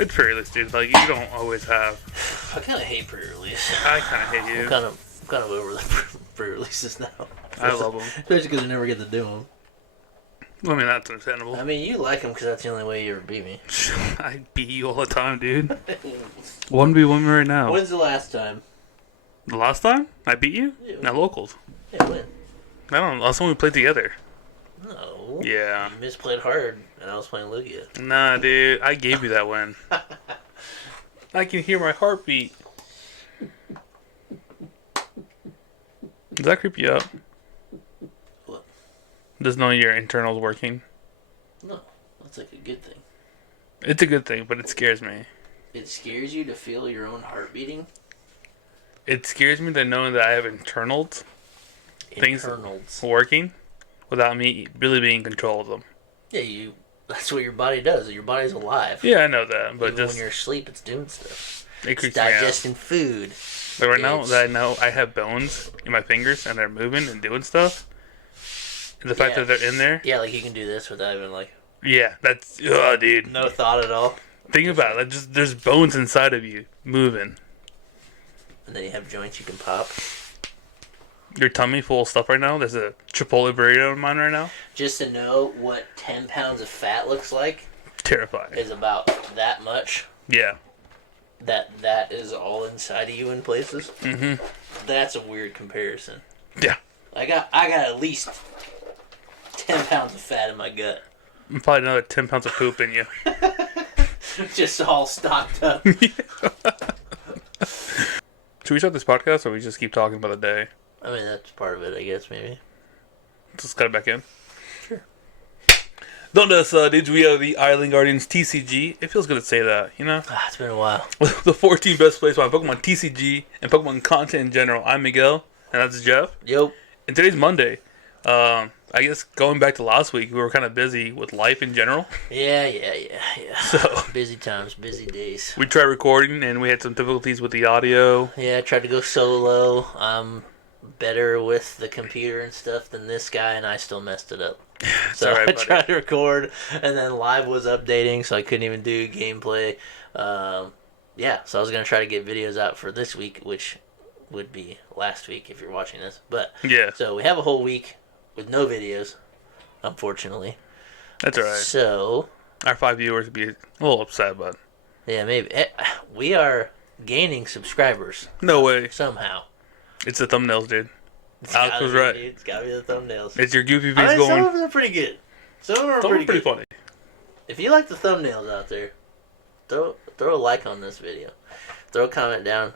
It's pre-release, dude. Like, you don't always have. I kind of hate pre-release. I kind of hate you. I'm kind of over the pre-releases now. I love them. Especially because we never get to do them. I mean, that's understandable. I mean, you like them because that's the only way you ever beat me. I beat you all the time, dude. 1v1 right now. When's the last time? The last time? I beat you? Yeah. Not locals. Yeah, when? I don't know. Last time we played together. No. Yeah. You misplayed hard, and I was playing Lugia. Nah, dude. I gave you that win. I can hear my heartbeat. Does that creep you out? What? Does knowing your internals working? No. That's like a good thing. It's a good thing, but it scares me. It scares you to feel your own heart beating? It scares me to know that I have internals. Things Internals. working without me really being in control of them. Yeah, that's what your body does. Your body's alive. Yeah, I know that, but Even just when you're asleep, it's doing stuff. it It's creeps me out. digesting food. But right now that I know I have bones in my fingers and they're moving and doing stuff, and the fact that they're in there, Yeah, like you can do this without even like yeah, that's dude. no thought at all. Think about it. Like, just there's bones inside of you moving. And then you have joints you can pop. Your tummy full of stuff right now. There's a Chipotle burrito in mine right now. Just to know what 10 pounds of fat looks like Terrifying. is about that much. Yeah. That is all inside of you in places. Mhm. That's a weird comparison. Yeah. I got at least 10 pounds of fat in my gut. And probably another 10 pounds of poop in you. Just all stocked up. Should we start this podcast or we just keep talking about the day? I mean, that's part of it, I guess, maybe. Just cut it back in. Sure. Don't us, dudes. We are the Island Guardians TCG. It feels good to say that, you know? It's been a while. The 14 best plays on Pokemon TCG and Pokemon content in general. I'm Miguel, and that's Jeff. Yep. And today's Monday. I guess going back to last week, we were kind of busy with life in general. Yeah. So Busy times, busy days. we tried recording, and we had some difficulties with the audio. Yeah, I tried to go solo. I'm better with the computer and stuff than this guy, and I still messed it up. So alright, I buddy. tried to record, and then live was updating, so I couldn't even do gameplay. Yeah, so I was going to try to get videos out for this week, which would be last week if you're watching this. But Yeah, so we have a whole week with no videos, unfortunately. that's all right. So, Our 5 viewers would be a little upset, but yeah, maybe. We are gaining subscribers no way. somehow. It's the thumbnails, dude. It's Alex gotta was be, right. dude. It's got to be the thumbnails. It's your goofy I face mean, some going. of them are pretty good. Some of them are Some pretty are pretty good. funny. If you like the thumbnails out there, throw a like on this video. Throw a comment down.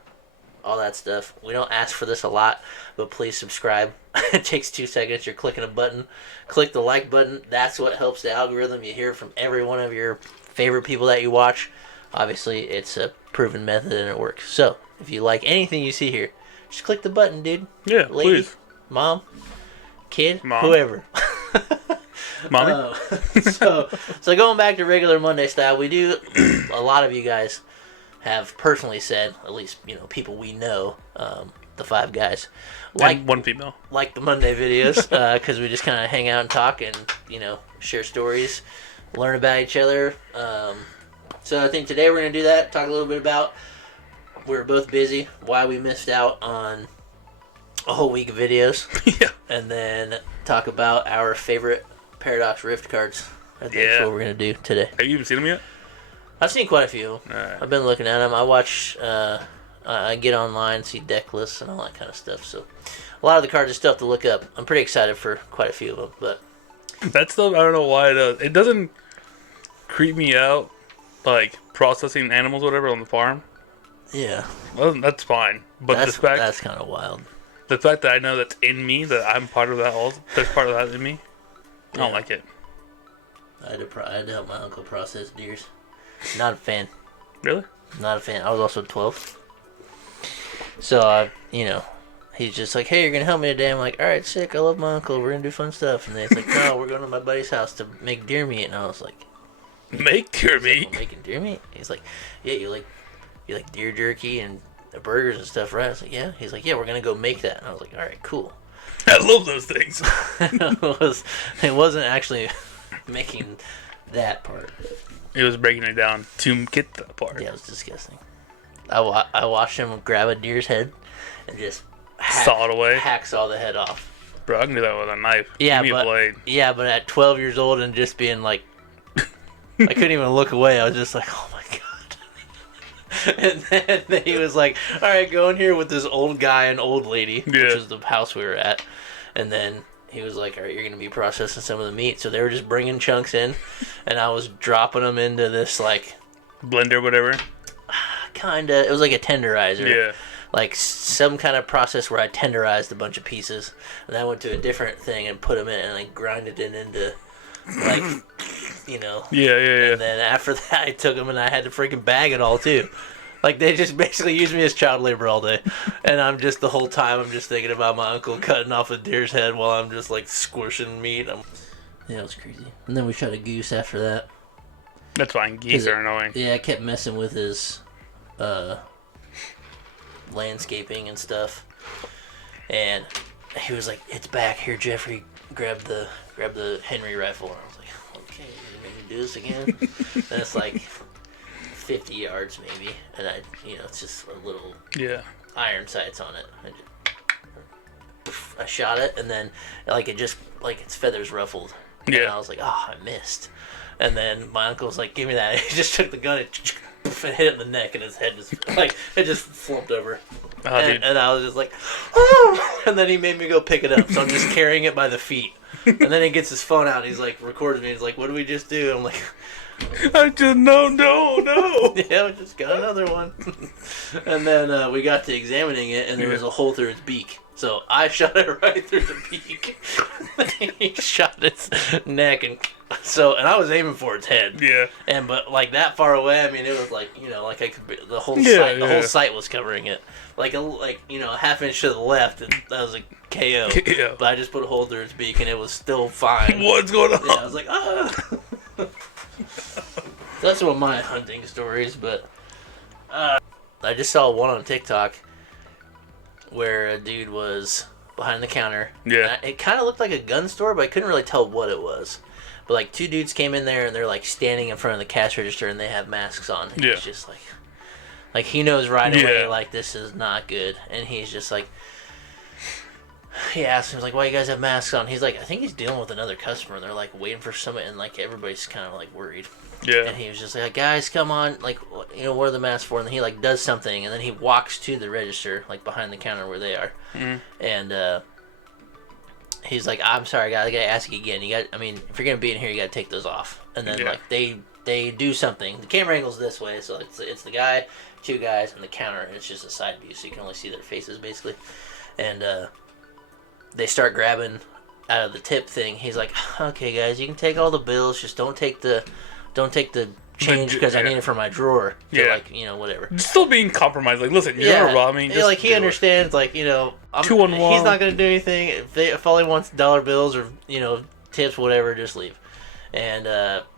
All that stuff. We don't ask for this a lot, but please subscribe. It takes 2 seconds. You're clicking a button. Click the like button. That's what helps the algorithm. You hear it from every one of your favorite people that you watch. Obviously, it's a proven method and it works. So, if you like anything you see here, just click the button, dude. Yeah, Lady, please. mom, kid, Mom. whoever. Mommy? So going back to regular Monday style, we do. A lot of you guys have personally said, at least people we know, the 5 guys, And one female. like the Monday videos because we just kind of hang out and talk and share stories, learn about each other. So I think today we're gonna do that. Talk a little bit about we were both busy, why we missed out on a whole week of videos, Yeah. and then talk about our favorite Paradox Rift cards. I think that's what we're gonna do today. Have you even seen them yet? I've seen quite a few. Alright. I've been looking at them. I watch. I get online, see deck lists and all that kind of stuff. So a lot of the cards are stuff to look up. I'm pretty excited for quite a few of them. But That stuff, I don't know why it does. It doesn't creep me out, like processing animals or whatever on the farm. yeah, Well, that's fine. But that's kind of wild. the fact that I know that's in me, that I'm part of that also, there's part of that in me, I don't like it. I had to help my uncle process deers. Not a fan. Really? Not a fan. I was also 12. So, he's just like, hey, you're going to help me today. I'm like, all right, sick. I love my uncle. We're going to do fun stuff. And then he's like, no, we're going to my buddy's house to make deer meat. And I was like, Make your meat? we're making deer meat? He's like, yeah, you like deer jerky and the burgers and stuff, right? I was like, yeah. He's like, yeah, we're going to go make that. And I was like, all right, cool. I love those things. It wasn't actually making that part. It was breaking it down to get that part. Yeah, it was disgusting. I watched him grab a deer's head and just Saw it away. hacksaw the head off. Bro, I can do that with a knife. Yeah, Give me a blade. but at 12 years old and just being like, I couldn't even look away. I was just like, oh my god. And then he was like, all right, go in here with this old guy and old lady, which is the house we were at. And then he was like, all right, you're going to be processing some of the meat. So they were just bringing chunks in, and I was dropping them into this, like... blender, whatever? Kinda. It was like a tenderizer. Yeah. Like some kind of process where I tenderized a bunch of pieces. And I went to a different thing and put them in, and I grinded it into, like, you know. Yeah. And then after that, I took them, and I had to freaking bag it all, too. Like, they just basically used me as child labor all day. And I'm just, the whole time, I'm just thinking about my uncle cutting off a deer's head while I'm just, like, squishing meat. Yeah, it was crazy. And then we shot a goose after that. That's fine. Geese are annoying. Yeah, I kept messing with his landscaping and stuff. And he was like, it's back. Here, Jeffrey, grab the Henry rifle. And I was like, okay, you make me do this again? And it's like 50 yards maybe, and it's just a little iron sights on it. I shot it, and then like it just like its feathers ruffled. And I was like, oh, I missed. And then my uncle was like, give me that. He just took the gun and hit it in the neck, and his head just like it just flumped over. And I was just like, oh! And then he made me go pick it up, so I'm just carrying it by the feet. And then he gets his phone out, and he's like, records me. He's like, what did we just do? I'm like, I just no. Yeah, we just got another one. And then we got to examining it, and there was a hole through its beak. So I shot it right through the beak. He shot its neck, and I was aiming for its head. Yeah. But like that far away, I mean, it was like like I could the whole whole sight was covering it. Like a half inch to the left, and that was a KO. Yeah. But I just put a hole through its beak, and it was still fine. What's going on? Yeah, I was like, ah. That's one of my hunting stories, but I just saw one on TikTok where a dude was behind the counter. Yeah. It kind of looked like a gun store, but I couldn't really tell what it was. But like two dudes came in there, and they're like standing in front of the cash register, and they have masks on. And he's just like he knows right away, like this is not good, and he's just like. He asked him, like, why you guys have masks on? He's like, I think he's dealing with another customer. They're, like, waiting for somebody, and, like, everybody's kind of, like, worried. Yeah. And he was just like, guys, come on. Like, what are the masks for? And then he, like, does something, and then he walks to the register, like, behind the counter where they are. Mm-hmm. And he's like, I'm sorry, guys, I got to ask you again. If you're going to be in here, you got to take those off. And then, like, they do something. The camera angle's this way, so it's the guy, two guys, and the counter, and it's just a side view, so you can only see their faces, basically. And, they start grabbing out of the tip thing. He's like, okay, guys, you can take all the bills. Just don't take the change because I need it for my drawer. Yeah. Like, whatever. Still being compromised. Like, listen, you're gonna rob me. Just he understands. Like, 2-on-1. He's not gonna do anything. If all he wants dollar bills or tips, whatever, just leave. And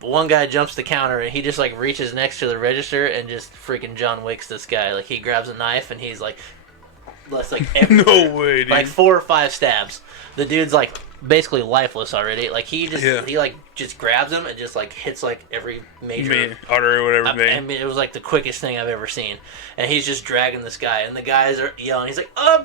one guy jumps the counter, and he just like reaches next to the register and just freaking John Wicks this guy. Like, he grabs a knife, and he's like. That's like everywhere. No way, dude. Like 4 or 5 stabs. The dude's like basically lifeless already. Like he just grabs him and just like hits like every major artery or whatever. I mean, it was like the quickest thing I've ever seen. And he's just dragging this guy, and the guys are yelling. He's like, oh,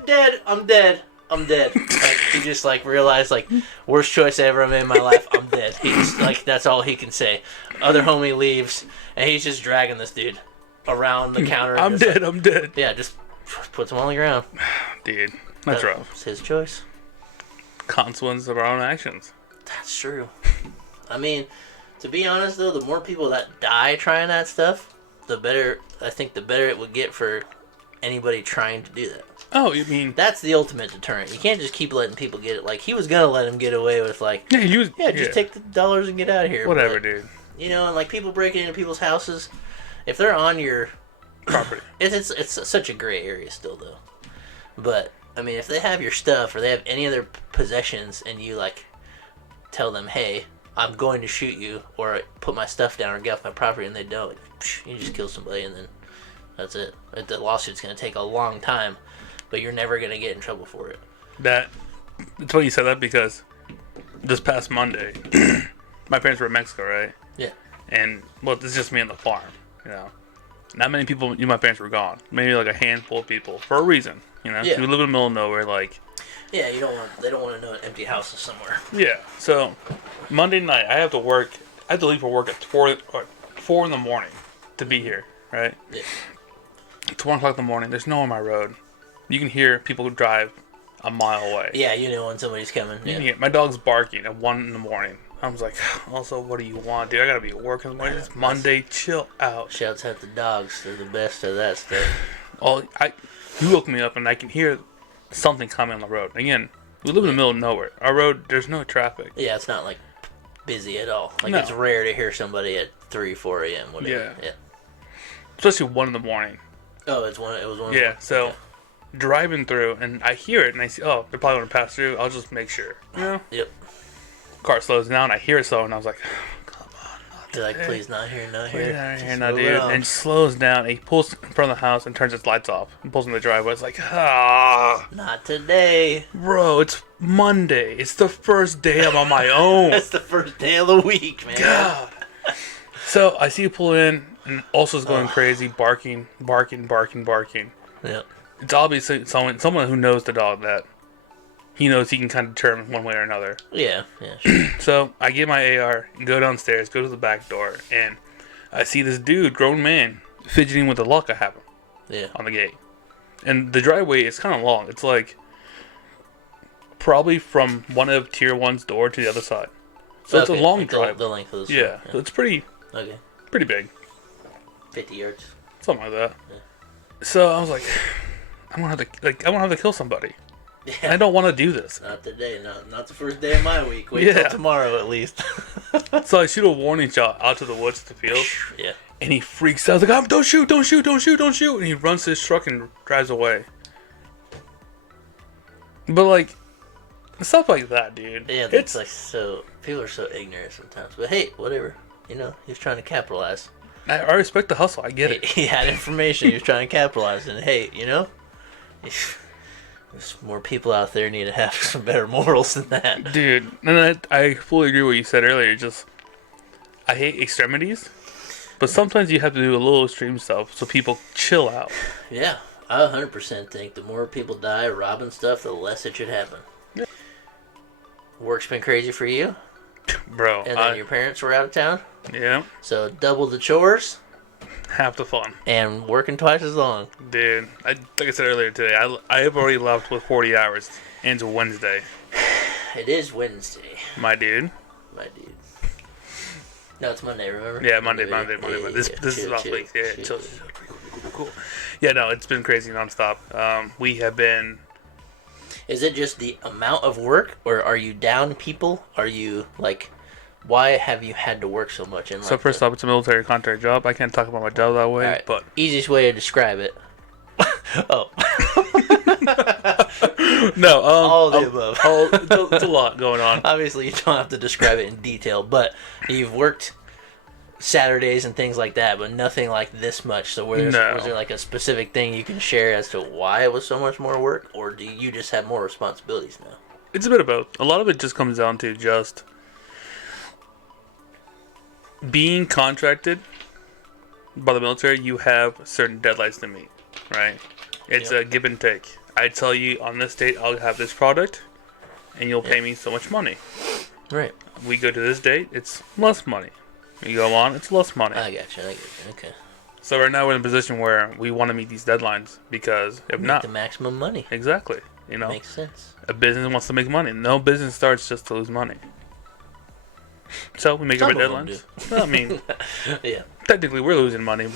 I'm dead. Like, he just like realized like worst choice I ever made in my life. I'm dead. He's like that's all he can say. Other homie leaves, and he's just dragging this dude around the counter. I'm dead. Yeah, just. Puts him on the ground. Dude, that's rough. It's his choice. Consequences of our own actions. That's true. I mean, to be honest, though, the more people that die trying that stuff, the better it would get for anybody trying to do that. Oh, you mean... That's the ultimate deterrent. You can't just keep letting people get it. Like, he was going to let him get away with, like... just take the dollars and get out of here. Whatever, dude. And, like, people breaking into people's houses, if they're on your... property. It's such a gray area still, though. But, I mean, if they have your stuff or they have any other possessions and you, like, tell them, hey, I'm going to shoot you or put my stuff down or get off my property, and they don't, you just kill somebody and then that's it. The lawsuit's going to take a long time, but you're never going to get in trouble for it. It's funny you said that because this past Monday, my parents were in Mexico, right? Yeah. and well, it's just me on the farm. Not many people. My parents were gone. Maybe like a handful of people for a reason. Yeah. We live in the middle of nowhere. Like, yeah, they don't want to know an empty house is somewhere. yeah. So Monday night, I have to work. I have to leave for work at 4 in the morning to be here. Right. Yeah. It's 1 o'clock in the morning. There's no one on my road. You can hear people drive a mile away. Yeah, you know when somebody's coming. Yeah. My dog's barking at 1 in the morning. I was like, also, what do you want, dude? I gotta be at work in the morning. It's Monday. Chill out. Shouts out the dogs. They're the best of that stuff. You woke me up and I can hear something coming on the road. Again, we live in the middle of nowhere. Our road, there's no traffic. Yeah, it's not like busy at all. Like No. It's rare to hear somebody at 3, 4 a.m. Whatever. Yeah. Especially 1 in the morning. Oh, it was one. Yeah, so okay. driving through and I hear it and I see, oh, they're probably gonna pass through. I'll just make sure. Yep. Car slows down. I hear it slow and I was like, come on. They're like, please, not here, not here. Not Just here, not move dude. on. And slows down. He pulls in front of the house and turns its lights off. And pulls in the driveway. It's like, ah. Not today. Bro, it's Monday. It's the first day I'm on my own. That's the first day of the week, man. God. So I see you pull in, and Ulsa's going crazy, barking. Yep. It's obviously someone who knows the dog that he knows he can kind of determine one way or another. Yeah, sure. So I get my AR, go downstairs, go to the back door, and I see this dude, grown man, fidgeting with the lock I have him Yeah. on the gate. And the driveway is kind of long. It's like probably from one of Tier 1's door to the other side. So it's a long like drive. The length of the Yeah, so it's pretty Okay. big. 50 yards. Something like that. Yeah. So I was like, I'm gonna have to kill somebody. Yeah. I don't want to do this. Not today. Not the first day of my week. Wait till tomorrow at least. So I shoot a warning shot out to the woods, to the field, Yeah. and he freaks out. I was like, don't shoot, don't shoot, don't shoot, don't shoot. And he runs to his truck and drives away. But like, stuff like that, dude. Yeah, it's like so. People are so ignorant sometimes. But hey, whatever. He was trying to capitalize. I respect the hustle. I get it. He had information. He was trying to capitalize. And hey, there's more people out there need to have some better morals than that. Dude, and I fully agree with what you said earlier. Just, I hate extremities, but sometimes you have to do a little extreme stuff so people chill out. Yeah, I 100% think the more people die robbing stuff, the less it should happen. Yeah. Work's been crazy for you, Bro. and then your parents were out of town, Yeah, so double the chores half the fun. and working twice as long. Dude, like I said earlier today, I have already left with 40 hours into Wednesday. It is Wednesday, My dude. my dude. No, it's Monday, remember? Yeah, Monday. Yeah, This is chill, last chill, week. Yeah, chill. cool. Yeah, no, it's been crazy nonstop. We have been. Is it just the amount of work, or are you down people? Are you like, why have you had to work so much? In, like, So first off, it's a military contract job. I can't talk about my job that way, Alright, but easiest way to describe it. Oh, no, all of the above. It's a lot going on. Obviously, you don't have to describe it in detail, but you've worked Saturdays and things like that, but nothing like this much. So was there like a specific thing you can share as to why it was so much more work, or do you just have more responsibilities now? It's a bit of both. A lot of it just comes down to just being contracted by the military. You have certain deadlines to meet, right? It's a give and take. I tell you on this date I'll have this product, and you'll pay me so much money. Right. We go to this date, it's less money. We go on, it's less money. I got you. Okay. So right now we're in a position where we want to meet these deadlines because if not, the maximum money. exactly, Makes sense. a business wants to make money. No business starts just to lose money. So we make up our Some of them deadlines. Well, I mean, Yeah. technically we're losing money.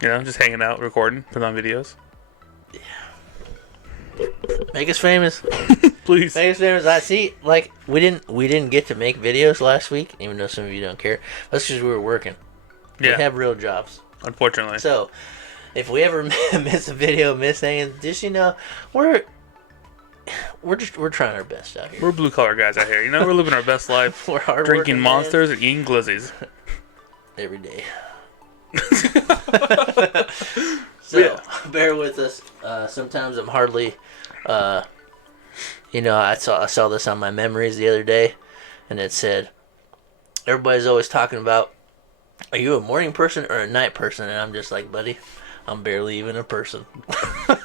Just hanging out, recording, putting on videos. Make us famous. Please. Make us famous. I see. Like we didn't get to make videos last week, even though some of you don't care. That's because we were working. Yeah. We have real jobs. Unfortunately. So, if we ever miss a video, miss anything, just we're trying our best out here. We're blue collar guys out here. We're living our best life. We're hard Drinking monsters and eating glizzies. every day. So bear with us. Sometimes I'm hardly. I saw this on my memories the other day, and it said, everybody's always talking about, are you a morning person or a night person? And I'm just like, buddy, I'm barely even a person.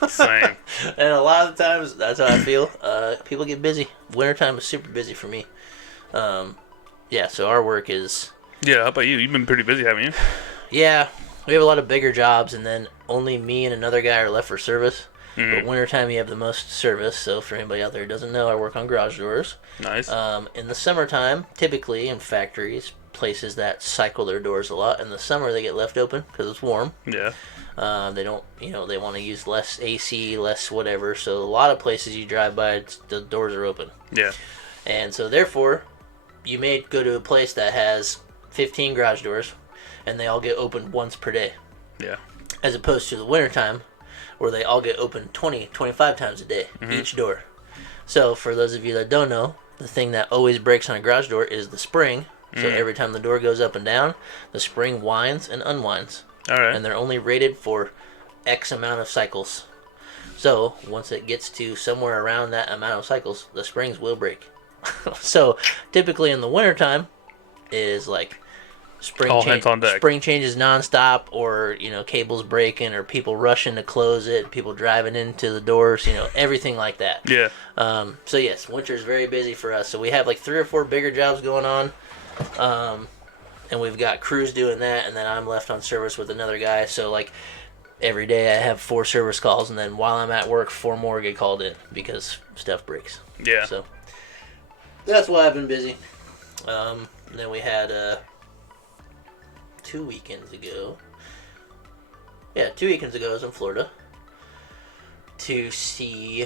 Same. And a lot of times, that's how I feel. People get busy. Wintertime is super busy for me. Yeah, so our work is... Yeah, how about you? You've been pretty busy, haven't you? Yeah, we have a lot of bigger jobs, and then only me and another guy are left for service. But wintertime, you have the most service. So for anybody out there who doesn't know, I work on garage doors. Nice. In the summertime, typically in factories, places that cycle their doors a lot. In the summer, they get left open because it's warm. Yeah. They don't, they want to use less AC, less whatever. So a lot of places you drive by, the doors are open. Yeah. And so therefore, you may go to a place that has 15 garage doors, and they all get opened once per day. Yeah. As opposed to the wintertime, where they all get opened 20, 25 times a day, each door. So for those of you that don't know, the thing that always breaks on a garage door is the spring. So every time the door goes up and down, the spring winds and unwinds. All right. And they're only rated for X amount of cycles. So once it gets to somewhere around that amount of cycles, the springs will break. So typically in the wintertime, it is like all hands on deck. Spring changes nonstop, or cables breaking, or people rushing to close it, people driving into the doors, everything like that. Yeah. So yes, winter is very busy for us. So we have like 3 or 4 bigger jobs going on, and we've got crews doing that, and then I'm left on service with another guy. So like every day I have 4 service calls, and then while I'm at work, 4 more get called in because stuff breaks. Yeah. So that's why I've been busy. And then we had 2 weekends ago. Yeah, 2 weekends ago I was in Florida to see...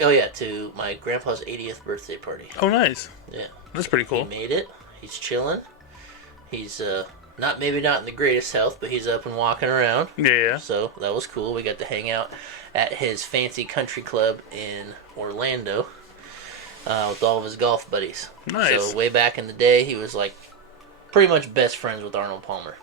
Oh yeah, to my grandpa's 80th birthday party. Oh, nice. Yeah. That's pretty cool. He made it. He's chilling. He's maybe not in the greatest health, but he's up and walking around. Yeah. So that was cool. We got to hang out at his fancy country club in Orlando with all of his golf buddies. Nice. So way back in the day, he was like pretty much best friends with Arnold Palmer.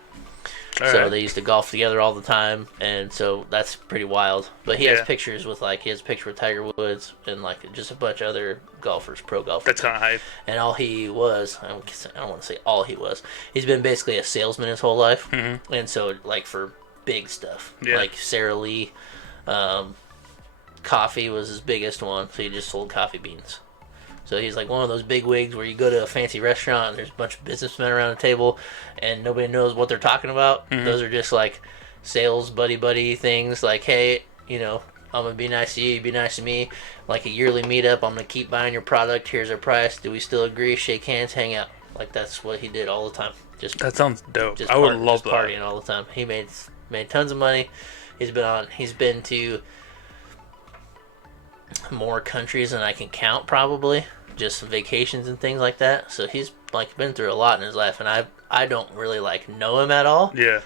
So they used to golf together all the time, and so that's pretty wild. But he has pictures with Tiger Woods and like just a bunch of other golfers, pro golfers. That's kind of hype. And all he was, I don't want to say all he was. He's been basically a salesman his whole life, and so like for big stuff, like Sara Lee, coffee was his biggest one. So he just sold coffee beans. So he's like one of those big wigs where you go to a fancy restaurant and there's a bunch of businessmen around the table and nobody knows what they're talking about. Those are just like sales buddy things like, hey, I'm going to be nice to you, you be nice to me. Like a yearly meetup, I'm going to keep buying your product, here's our price, do we still agree, shake hands, hang out. Like that's what he did all the time. That sounds dope. I would love that. Partying all the time. He made tons of money. He's been to more countries than I can count probably. Just vacations and things like that. So he's like been through a lot in his life, and I don't really like know him at all. Yeah.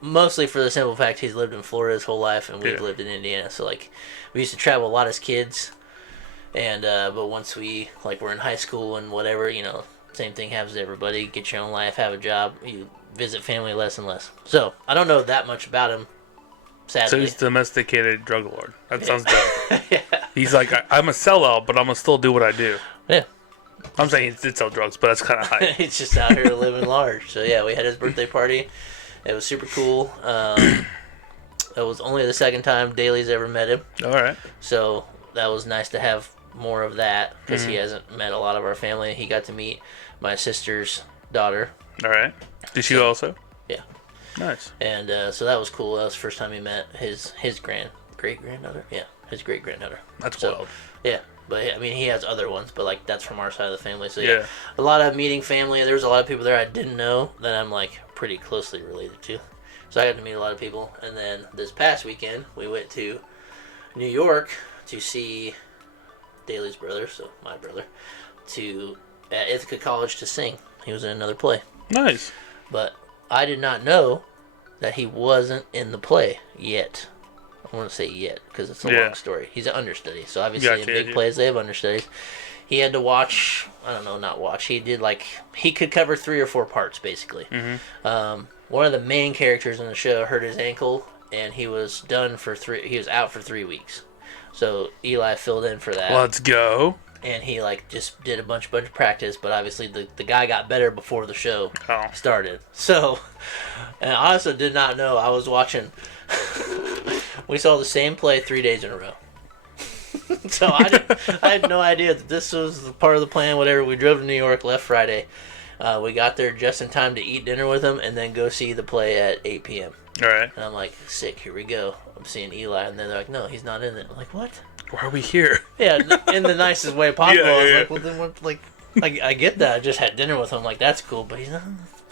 Mostly for the simple fact he's lived in Florida his whole life, and we've lived in Indiana. So like we used to travel a lot as kids, and but once we're in high school and whatever, same thing happens to everybody. Get your own life, have a job, you visit family less and less. So I don't know that much about him. Sadly. So he's a domesticated drug lord. That sounds dope. Yeah. He's like, I'm a sellout, but I'm going to still do what I do. Yeah. I'm saying he did sell drugs, but that's kind of high. He's just out here living large. So yeah, we had his birthday party. It was super cool. It was only the second time Daly's ever met him. All right. So that was nice to have more of that because he hasn't met a lot of our family. He got to meet my sister's daughter. All right. Did she also? Yeah. Nice. And so that was cool. That was the first time he met his great-granddaughter. Yeah, his great-granddaughter. That's wild. Yeah, but I mean, he has other ones, but like that's from our side of the family. So yeah, a lot of meeting family. There was a lot of people there I didn't know that I'm like pretty closely related to. So I got to meet a lot of people. And then this past weekend, we went to New York to see Daly's brother, so my brother, at Ithaca College to sing. He was in another play. Nice. But I did not know that he wasn't in the play yet. I want to say yet because it's a long story. He's an understudy, so obviously in big plays they have understudies. He had to watch. Not watch. He did he could cover 3 or 4 parts basically. One of the main characters in the show hurt his ankle, and he was done for 3. He was out for 3 weeks. So Eli filled in for that. Let's go. and he like just did a bunch of practice, but obviously the guy got better before the show started. So, and I also did not know I was watching. We saw the same play 3 days in a row. So I had no idea that this was part of the plan. Whatever. We drove to New York, left Friday. We got there just in time to eat dinner with him and then go see the play at 8 p.m. All right. And I'm like, sick. Here we go. I'm seeing Eli, and then they're like, no, he's not in it. I'm like, what? Why are we here? Yeah, in the nicest way possible. Yeah, I was yeah. like, well, then what? Like, I get that. I just had dinner with him. Like, that's cool, but he's not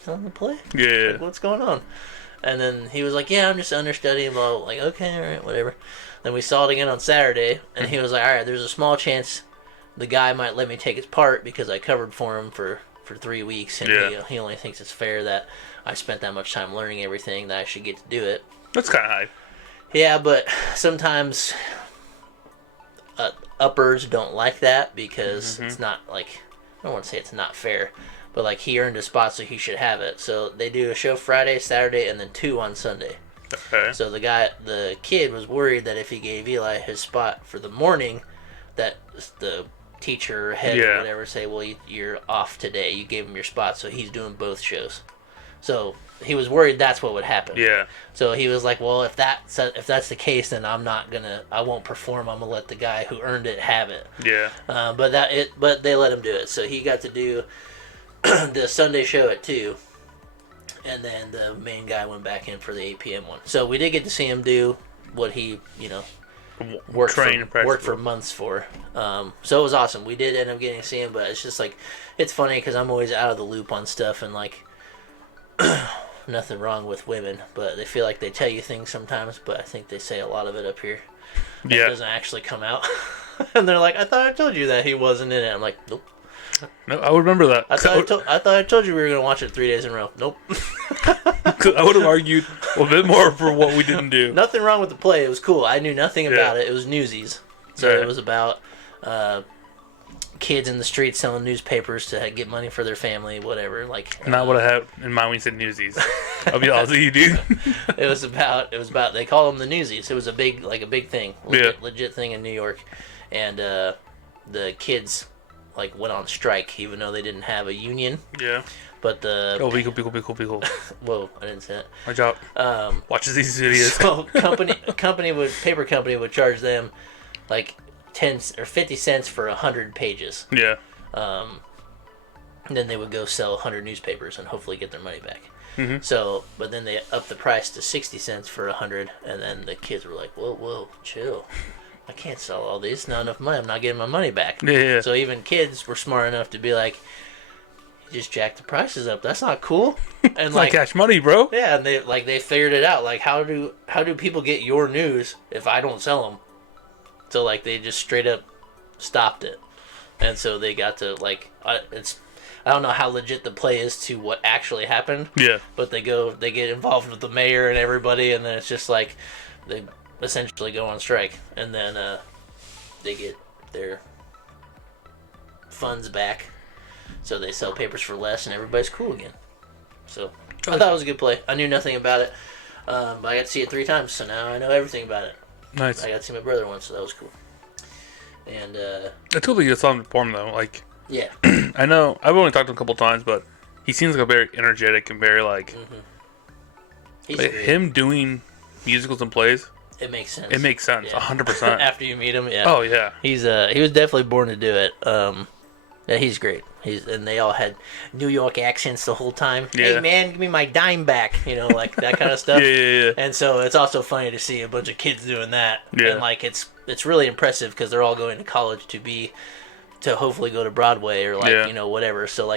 on the play. Yeah. Like, what's going on? And then he was like, yeah, I'm just understudying. Blah, blah. Like, okay, all right, whatever. Then we saw it again on Saturday, and he was like, all right, there's a small chance the guy might let me take his part because I covered for him for 3 weeks, and he only thinks it's fair that I spent that much time learning everything that I should get to do it. That's kind of high. Yeah, but sometimes uppers don't like that because it's not like, I don't want to say it's not fair, but like he earned a spot so he should have it. So they do a show Friday, Saturday, and then 2 on Sunday. Okay. So the kid was worried that if he gave Eli his spot for the morning, that the teacher or head or whatever say, well, you're off today. You gave him your spot, so he's doing both shows. So he was worried that's what would happen. Yeah. So he was like, well, if that's the case, then I won't perform. I'm gonna let the guy who earned it have it. Yeah. But they let him do it. So he got to do the Sunday show at 2, and then the main guy went back in for the 8 p.m. one. So we did get to see him do what he, worked for months for. So it was awesome. We did end up getting to see him, but it's just like, it's funny because I'm always out of the loop on stuff, and like, nothing wrong with women, but they feel like they tell you things sometimes, but I think they say a lot of it up here. It doesn't actually come out. And they're like, I thought I told you that he wasn't in it. I'm like, nope. No, I would remember that. I thought I told you we were going to watch it 3 days in a row. Nope. I would have argued a bit more for what we didn't do. Nothing wrong with the play. It was cool. I knew nothing about it. It was Newsies. So it was about kids in the streets selling newspapers to get money for their family, whatever. Like Not what I had in mind when you said Newsies. I'll be honest with you, dude. It was about. They call them the Newsies. It was a big thing, legit thing in New York, and the kids went on strike even though they didn't have a union. Yeah. But the be cool. Whoa, I didn't say that. My job. Watches these videos. So paper company would charge them like 10 or 50 cents for 100 pages. Yeah. And then they would go sell 100 newspapers and hopefully get their money back. Mm-hmm. So, but then they upped the price to 60 cents for 100, and then the kids were like, whoa, chill. I can't sell all these. Not enough money. I'm not getting my money back. Yeah. So even kids were smart enough to be like, you just jacked the prices up. That's not cool. And like cash money, bro. Yeah, and they figured it out. Like, how do people get your news if I don't sell them? So they just straight up stopped it, and so they got to I don't know how legit the play is to what actually happened. Yeah. But they get involved with the mayor and everybody, and then it's just like they essentially go on strike, and then they get their funds back, so they sell papers for less, and everybody's cool again. So I thought it was a good play. I knew nothing about it, but I got to see it 3 times, so now I know everything about it. Nice. I got to see my brother once, so that was cool. And I totally get something for him though. Yeah. I know I've only talked to him a couple times, but he seems like a very energetic and very him doing musicals and plays. It makes sense. It makes sense, 100%. After you meet him, yeah. Oh yeah. He was definitely born to do it. Yeah, he's great. And they all had New York accents the whole time. Yeah. Hey man, give me my dime back, like that kind of stuff. Yeah. And so it's also funny to see a bunch of kids doing that. Yeah. And it's really impressive because they're all going to college to hopefully go to Broadway or whatever. So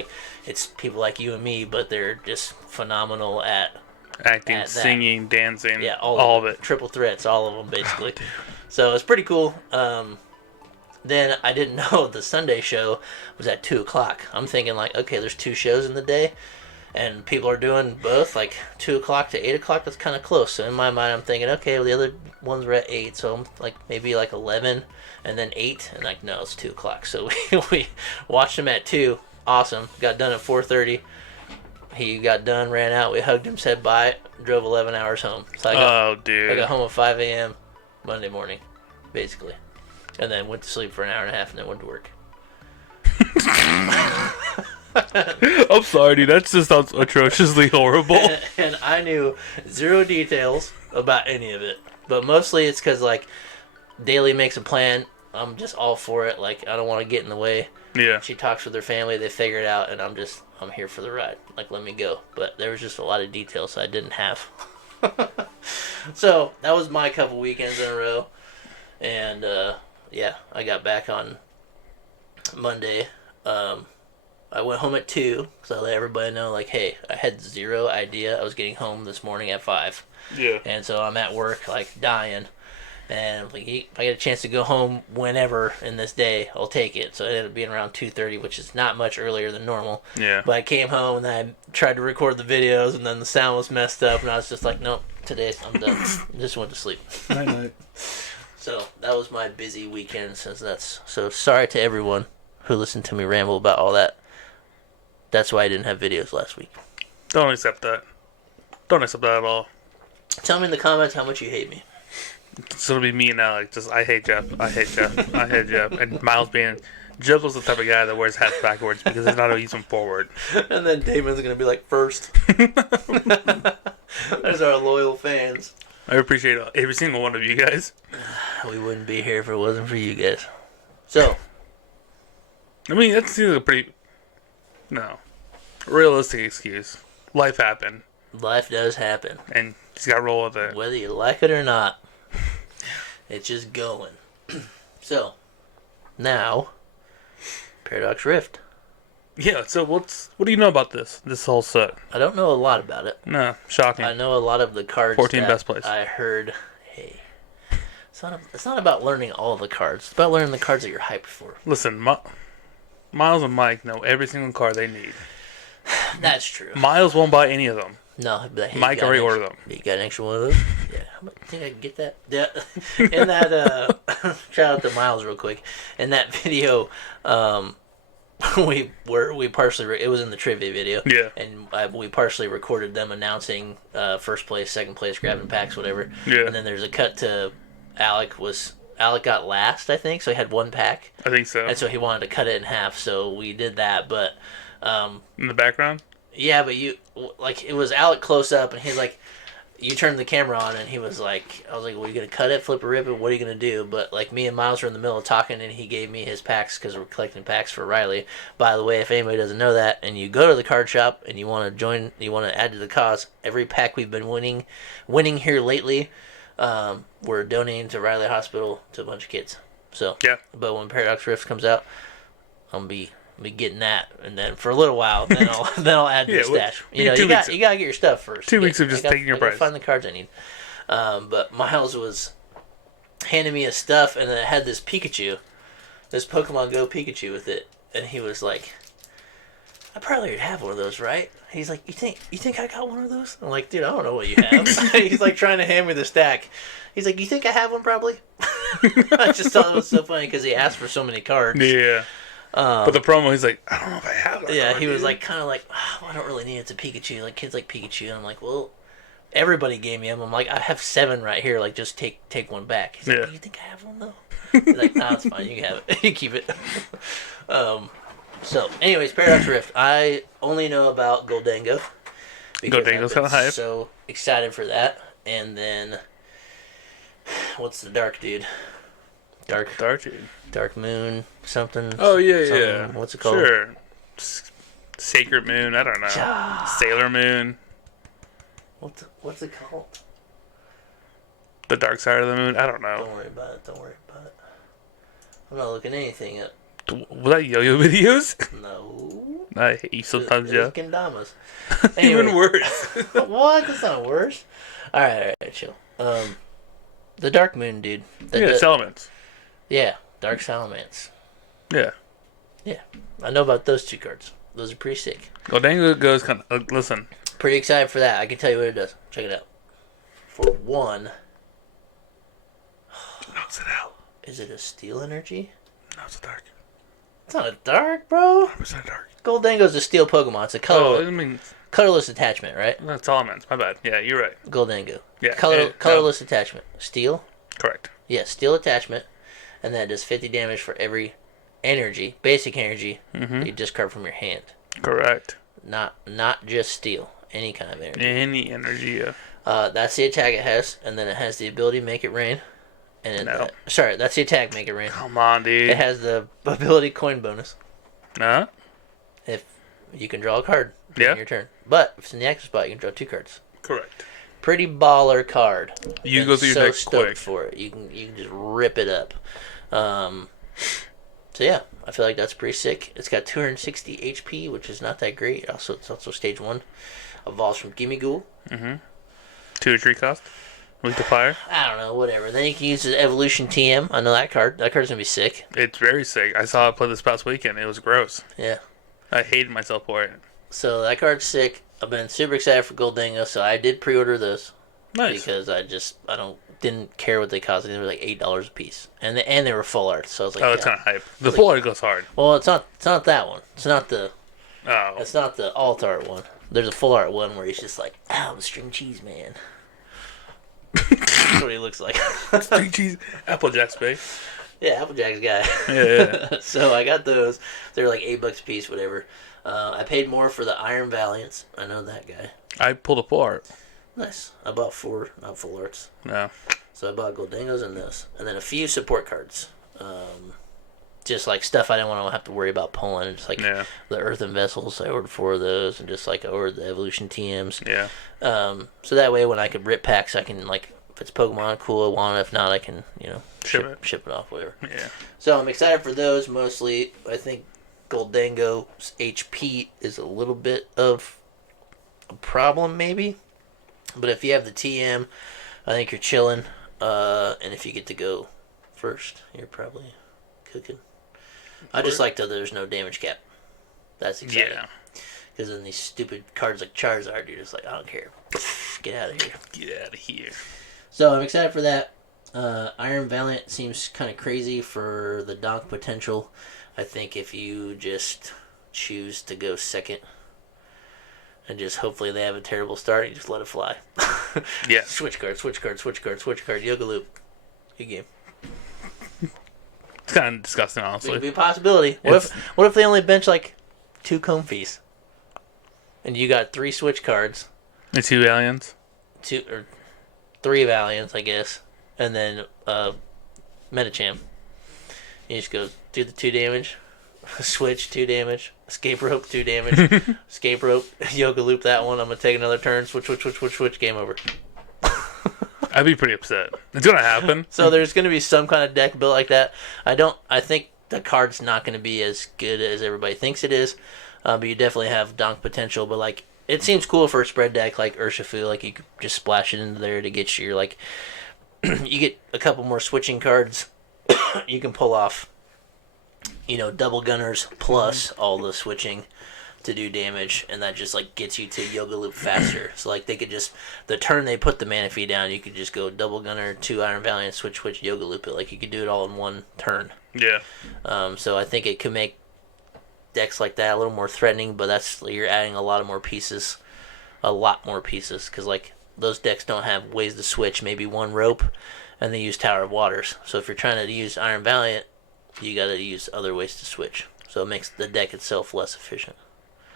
it's people like you and me, but they're just phenomenal at acting, singing, dancing. Yeah, all of it. Triple threats, all of them basically. So it's pretty cool. Then I didn't know the Sunday show was at 2:00. I'm thinking okay, there's 2 shows in the day, and people are doing both 2:00 to 8:00. That's kind of close. So in my mind, I'm thinking, okay, well, the other ones were at 8, so I'm maybe 11, and then 8, and no, it's 2:00. So we watched him at 2. Awesome. Got done at 4:30. He got done, ran out. We hugged him, said bye, drove 11 hours home. So I got home at 5 a.m. Monday morning, basically. And then went to sleep for an hour and a half and then went to work. I'm sorry, dude. That just sounds atrociously horrible. And I knew zero details about any of it. But mostly it's because, like, Daly makes a plan. I'm just all for it. Like, I don't want to get in the way. Yeah. She talks with her family. They figure it out. And I'm here for the ride. Like, let me go. But there was just a lot of details I didn't have. So, that was my couple weekends in a row. And, yeah, I got back on Monday. I went home at 2, so I let everybody know, like, hey, I had zero idea I was getting home this morning at 5. Yeah. And so I'm at work, like, dying. And like, if I get a chance to go home whenever in this day, I'll take it. So it ended up being around 2:30, which is not much earlier than normal. Yeah. But I came home and I tried to record the videos, and then the sound was messed up, and I was just like, nope, today I'm done. Just went to sleep. Night. So that was my busy weekend. So sorry to everyone who listened to me ramble about all that. That's why I didn't have videos last week. Don't accept that. Don't accept that at all. Tell me in the comments how much you hate me. So it'll be me and Alec. Just, I hate Jeff. I hate Jeff. I hate Jeff. And Miles being... Jeff was the type of guy that wears hats backwards because he's not always using forward. And then Damon's going to be like, first. There's our loyal fans. I appreciate every single one of you guys. We wouldn't be here if it wasn't for you guys. So. I mean, that's a pretty... No. Realistic excuse. Life happened. Life does happen. And he's got to roll with it. Whether you like it or not. It's just going. So. Now. Paradox Rift. Yeah, so what do you know about this whole set? I don't know a lot about it. No, shocking. I know a lot of the cards 14 that best plays. I heard. Hey. It's not about learning all the cards. It's about learning the cards that you're hyped for. Listen, Miles and Mike know every single card they need. That's true. Miles won't buy any of them. No, but hey, Mike already ordered them. You got an extra one of those? Yeah. I think I can get that. Yeah. In that, shout out to Miles real quick. In that video, we partially, it was in the trivia video. Yeah. And we partially recorded them announcing first place, second place, grabbing packs, whatever. Yeah. And then there's a cut to Alec got last, I think, so he had one pack. I think so. And so he wanted to cut it in half, so we did that, but... in the background? Yeah, but it was Alec close up, and he's like, you turned the camera on, and he was like, I was like, well, you going to cut it, flip a ribbon, what are you going to do? But, like, me and Miles were in the middle of talking, and he gave me his packs, because we're collecting packs for Riley. By the way, if anybody doesn't know that, and you go to the card shop, and you want to add to the cause, every pack we've been winning here lately, we're donating to Riley Hospital to a bunch of kids. So, yeah. But when Paradox Rift comes out, I'm be getting that, and then for a little while, then I'll add to the stash. You gotta get your stuff first. 2 weeks of just taking your prize. Find the cards I need. But Miles was handing me his stuff, and then it had this Pikachu, this Pokemon Go Pikachu with it, and he was like, "I probably already have one of those, right?" He's like, "You think I got one of those?" I'm like, "Dude, I don't know what you have." He's like trying to hand me the stack. He's like, "You think I have one, probably?" I just thought it was so funny because he asked for so many cards. Yeah. But the promo, he's like, I don't know if I have that. Yeah, he was like, kind of like, I don't really need it. It's a Pikachu. Like, kids like Pikachu. And I'm like, well, everybody gave me him. I'm like, I have 7 right here. Like, just take one back. He's like, do you think I have one, though? He's like, nah, it's fine. You can have it. You keep it. So, anyways, Paradox Rift. I only know about Goldango. Goldango's kind of hype. So excited for that. And then, what's the dark dude? Dark Moon, something. Oh, yeah. What's it called? Sure. Sacred Moon, I don't know. Sailor Moon. What's it called? The dark side of the moon, I don't know. Don't worry about it. I'm not looking anything up. Was that yo-yo videos? No. I hate you sometimes, It was yeah. Kendamas. Even worse. What? That's not worse. Alright, chill. The Dark Moon, dude. It's elements. Yeah, Dark Salamence. Yeah. Yeah. I know about those 2 cards. Those are pretty sick. Goldango goes kind of... listen. Pretty excited for that. I can tell you what it does. Check it out. For 1... Knocks it out. Is it a steel energy? No, it's a dark. It's not a dark, bro. It's not dark. Goldango's a steel Pokemon. It's a colorless attachment, right? That's elements. My bad. Yeah, you're right. Goldango. Yeah. Colorless attachment. Steel? Correct. Yeah, steel attachment. And that does 50 damage for every energy, basic energy, Mm-hmm. that you discard from your hand. Correct. Not just steel. Any kind of energy. Any energy. Yeah. That's the attack it has, and then it has the ability to make it rain. And No. sorry, that's the attack, make it rain. Come on, dude. It has the ability coin bonus. Huh? If you can draw a card Yeah. in your turn. But if it's in the active spot, you can draw 2 cards. Correct. Pretty baller card. You And go through your so deck stoked quick. for it. You can just rip it up. So yeah, I feel like that's pretty sick. It's got 260 HP, which is not that great. It's also stage 1. Evolves from Gimme Ghoul. Mm-hmm. 2 tree cost. Weak to fire. I don't know, whatever. Then you can use the Evolution TM. I know that card. That card's gonna be sick. It's very sick. I saw it play this past weekend. It was gross. Yeah. I hated myself for it. So that card's sick. I've been super excited for Gold Dingo, so I did pre-order those Nice. because didn't care what they cost. They were like $8 a piece, and they were full art. So I was like, Oh, it's yeah. kind of hype. The full art goes hard. Well, it's not that one. It's not the Oh. alt art one. There's a full art one where he's just like, I'm a string cheese man. That's what he looks like. String cheese. Applejack's babe. Yeah, Applejack's guy. Yeah. So I got those. They're like $8 a piece, whatever. I paid more for the Iron Valiants. I know that guy. I pulled a full art. Nice. I bought 4, not full arts. No. So I bought Gold Dingos and this. And then a few support cards. Just like stuff I didn't want to have to worry about pulling. Just like Yeah. the Earthen Vessels. I ordered 4 of those. And just like I ordered the Evolution TMs. Yeah. So that way when I could rip packs, I can like, if it's Pokemon, cool, I want it. If not, I can, ship it off, whatever. Yeah. So I'm excited for those mostly. I think Goldango's HP is a little bit of a problem, maybe. But if you have the TM, I think you're chilling. And if you get to go first, you're probably cooking. I just like that there's no damage cap. That's exciting. Yeah. Because then these stupid cards like Charizard, you're just like, I don't care. Get out of here. Get out of here. So I'm excited for that. Iron Valiant seems kind of crazy for the donk potential. I think if you just choose to go second and just hopefully they have a terrible start, you just let it fly. Yeah. Switch card, switch card, switch card, switch card. Yoga Loop. Good game. It's kind of disgusting, It honestly. could be a possibility. What if they only bench like 2 Comfies? And you got 3 switch cards. The 2 aliens. 2 or 3 Valiants, I guess. And then Metacham. You just go do the 2 damage, switch 2 damage, escape rope 2 damage, escape rope, yoga loop that one. I'm gonna take another turn, switch, game over. I'd be pretty upset. It's gonna happen. So there's gonna be some kind of deck built like that. I think the card's not gonna be as good as everybody thinks it is, but you definitely have donk potential. But like, it seems cool for a spread deck like Urshifu. Like you could just splash it into there to get your like. You get a couple more switching cards. You can pull off, double gunners plus all the switching to do damage, and that just like gets you to yoga loop faster. So like they could just the turn they put the mana fee down, you could just go double gunner, 2 Iron Valiant, switch yoga loop it. Like you could do it all in one turn. Yeah. So I think it could make decks like that a little more threatening, but you're adding a lot more pieces, because like those decks don't have ways to switch. Maybe 1 rope, and they use Tower of Waters. So if you're trying to use Iron Valiant, you got to use other ways to switch. So it makes the deck itself less efficient.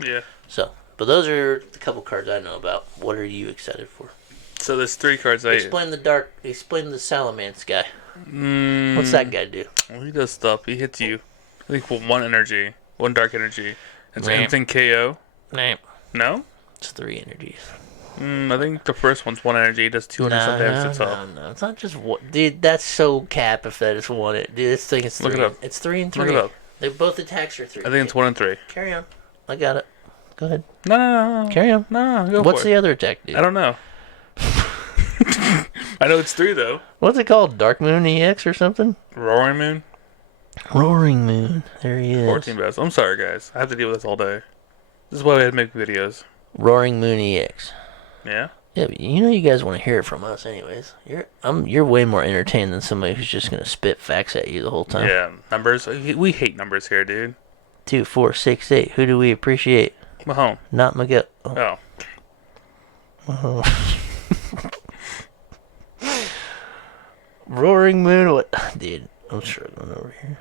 Yeah. So, but those are a couple cards I know about. What are you excited for? So there's 3 cards Explain the Salamence guy. What's that guy do? Well, he does stuff. He hits you. I think for 1 energy. 1 dark energy. It's Right. instant KO. Name. No? It's 3 energies. I think the first one's 1 energy. It does 200 something damage to itself. No. It's not just one. Dude, that's so cap if that is one. Dude, this thing is 3. Look it up. It's 3 and 3. Look it up. They both attacks are 3. I think it's 1 and 3. Carry on. I got it. Go ahead. No. Carry on. No, go What's for it. the other attack, dude? I don't know. I know it's 3 though. What's it called? Dark Moon EX or something? Roaring Moon. Roaring Moon. There he is. 14 best. I'm sorry, guys. I have to deal with this all day. This is why we had to make videos. Roaring Moon EX. Yeah? Yeah, but you guys want to hear it from us anyways. You're way more entertained than somebody who's just going to spit facts at you the whole time. Yeah. Numbers. We hate numbers here, dude. 2, 4, 6, 8. Who do we appreciate? Mahone. Not Miguel. Oh. Roaring Moon. What? Dude, I'm struggling over here.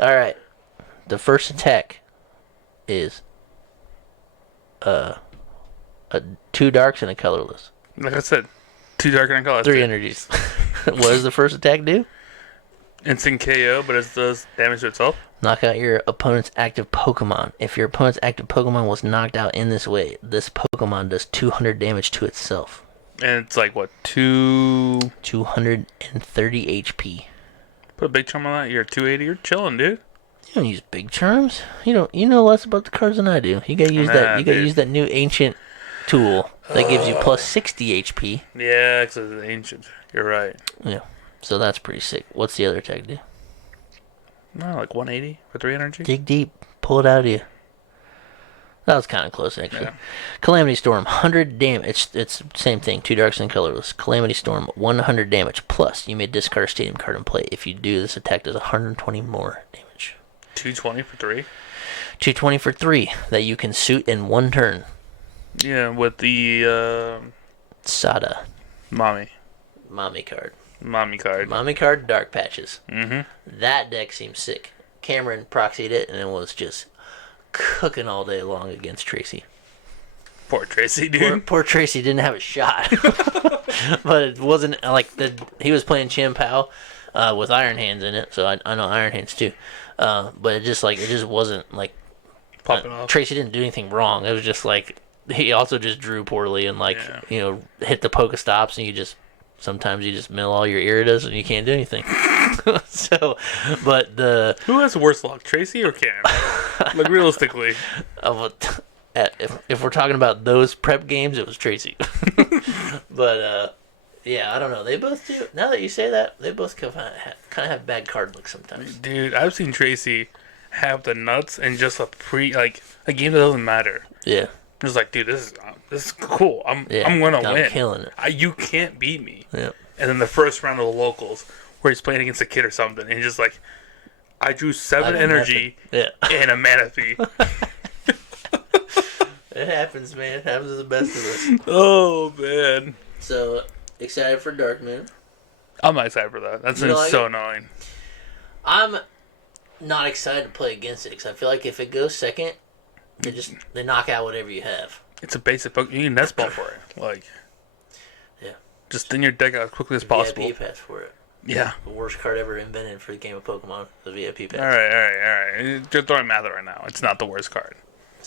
All right. The first attack is two darks and a colorless. Like I said, 2 dark and a color. 3 energies. What does the first attack do? Instant KO, but it does damage to itself. Knock out your opponent's active Pokemon. If your opponent's active Pokemon was knocked out in this way, this Pokemon does 200 damage to itself. And it's like, what, 230 HP. Put a big charm on that, you're 280, you're chilling, dude. You don't use big charms. You know less about the cards than I do. You gotta use that. You gotta use that new ancient tool that gives you plus 60 HP. Yeah, because it's ancient. You're right. Yeah. So that's pretty sick. What's the other attack do? No, like 180 for 3 energy. Dig deep. Pull it out of you. That was kind of close, actually. Yeah. Calamity Storm, 100 damage. It's same thing. 2 darks and colorless. Calamity Storm, 100 damage. Plus, you may discard a stadium card in play. If you do, this attack does 120 more damage. 220 for 3? 220 for 3 that you can suit in 1 turn. Yeah, with the Sada. Mommy card. Mommy card. Mommy card, Dark Patches. Mm-hmm. That deck seems sick. Cameron proxied it and it was just cooking all day long against Tracy. Poor Tracy, dude. Poor Tracy didn't have a shot. But it wasn't like he was playing Chim Pao with Iron Hands in it, so I know Iron Hands too. But it just wasn't like Popping off. Tracy didn't do anything wrong. It was just like he also just drew poorly and hit the Pokestops, and sometimes you just mill all your Iridas and you can't do anything. So, but who has the worst luck, Tracy or Cam? Like realistically, if we're talking about those prep games, it was Tracy. But yeah, I don't know. They both do. Now that you say that, they both kind of have bad card luck sometimes. Dude, I've seen Tracy have the nuts and just a game that doesn't matter. Yeah. It's like, dude, this is cool. I'm gonna win. I'm killing it. You can't beat me. Yeah. And then the first round of the locals, where he's playing against a kid or something, and he's just like, I drew 7 energy and a Manaphy. It happens, man. It happens to the best of us. Oh man. So excited for Dark Moon. I'm not excited for that. That's so annoying. I'm not excited to play against it because I feel like if it goes second, they knock out whatever you have. It's a basic Pokemon. You can nest ball for it. Yeah. Just thin your deck out as quickly as possible. VIP pass for it. Yeah. The worst card ever invented for the game of Pokemon, the VIP pass. All right. You're throwing math right now. It's not the worst card.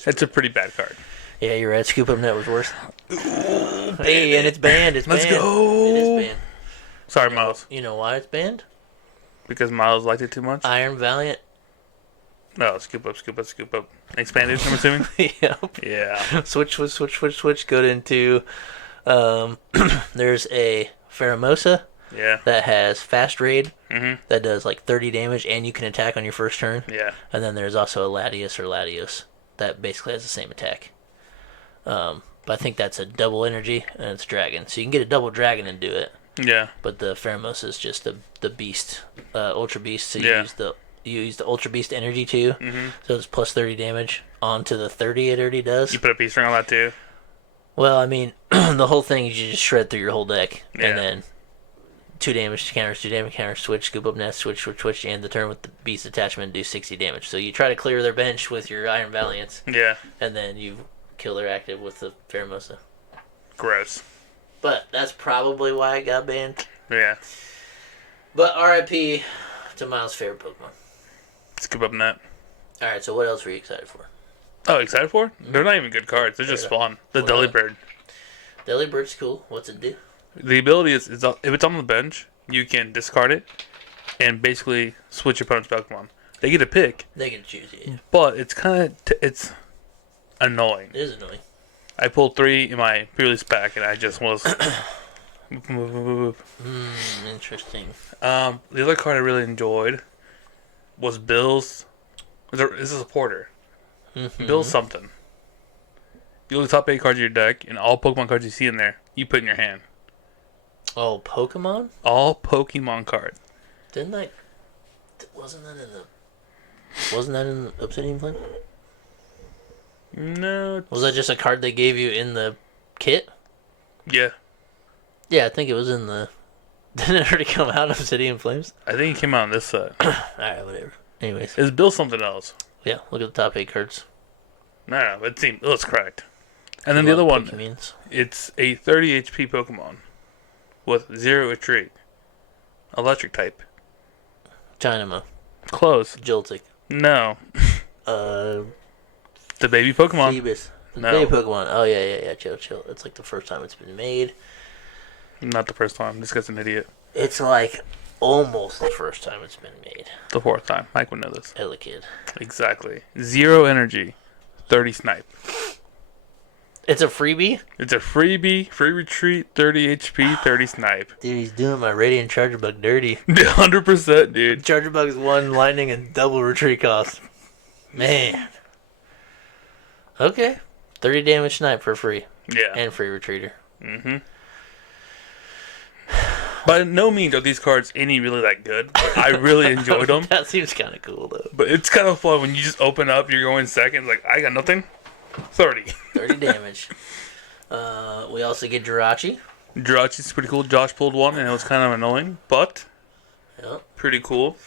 It's a pretty bad card. Yeah, you're right. Scoop Up Net was worse. Hey, and it's banned. Let's go. It is banned. Sorry, Miles. You know why it's banned? Because Miles liked it too much? Iron Valiant. No, Scoop Up. Expanded, I'm assuming? Yep. Yeah. Switch. Go into... there's a Pheromosa. Yeah. That has Fast Raid. Mm-hmm. That does like 30 damage and you can attack on your first turn. Yeah. And then there's also a Latios that basically has the same attack. But I think that's a double energy and it's dragon. So you can get a double dragon and do it. Yeah. But the Pheromosa is just the beast, Ultra Beast. So you use the Ultra Beast energy too. Mm-hmm. So it's plus 30 damage onto the 30 it already does. You put a peace ring on that too? Well, I mean, the whole thing is you just shred through your whole deck. Yeah. And then 2 damage to counters, 2 damage counters, switch, Scoop Up Nest, switch, and the turn with the beast attachment do 60 damage. So you try to clear their bench with your Iron Valiants. Yeah. And then you kill their active with the Pheromosa. Gross. But that's probably why it got banned. Yeah. But RIP to Miles' favorite Pokemon. Scoop Up Net. Alright, so what else were you excited for? Oh, excited for? Mm-hmm. They're not even good cards. They're just fun. The Delibird. Delibird's cool. What's it do? The ability is if it's on the bench, you can discard it and basically switch your opponent's Pokemon. They get to pick. They can choose it. But it's kind of it's annoying. It is annoying. I pulled 3 in my pre-release pack, and I just was. Interesting. The other card I really enjoyed was Bill's. This is a supporter. Mm-hmm. Bill's something. You look at the top 8 cards of your deck, and all Pokemon cards you see in there, you put in your hand. Oh, Pokemon? All Pokemon cards. Wasn't that in the Obsidian Flame? No. Was that just a card they gave you in the kit? Yeah. Yeah, I think it was in the... Didn't it already come out of Obsidian Flames? I think it came out on this set. Alright, whatever. Anyways. It's built something else. Yeah, look at the top 8 cards. No, it looks correct. And then the other one, it's a 30 HP Pokemon with 0 retreat. Electric type. Dynamo. Close. Joltik. No. The baby Pokemon. Phoebus. The No. baby Pokemon. Oh, yeah. Chill. It's like the first time it's been made. Not the first time. This guy's an idiot. It's like almost the first time it's been made. The 4th time. Mike would know this. As a kid. Exactly. 0 energy. 30 snipe. It's a freebie? It's a freebie, free retreat, 30 HP, 30 snipe. Dude, he's doing my Radiant Charger Bug dirty. 100%, dude. Charger Bug's 1 lightning and double retreat cost. Man. Okay. 30 damage snipe for free. Yeah. And free retreater. Mm-hmm. By no means are these cards any really that good, but I really enjoyed them. That seems kind of cool, though. But it's kind of fun when you just open up, you're going second, like, I got nothing. 30. 30 damage. We also get Jirachi. Jirachi's pretty cool. Josh pulled one, and it was kind of annoying, but pretty cool.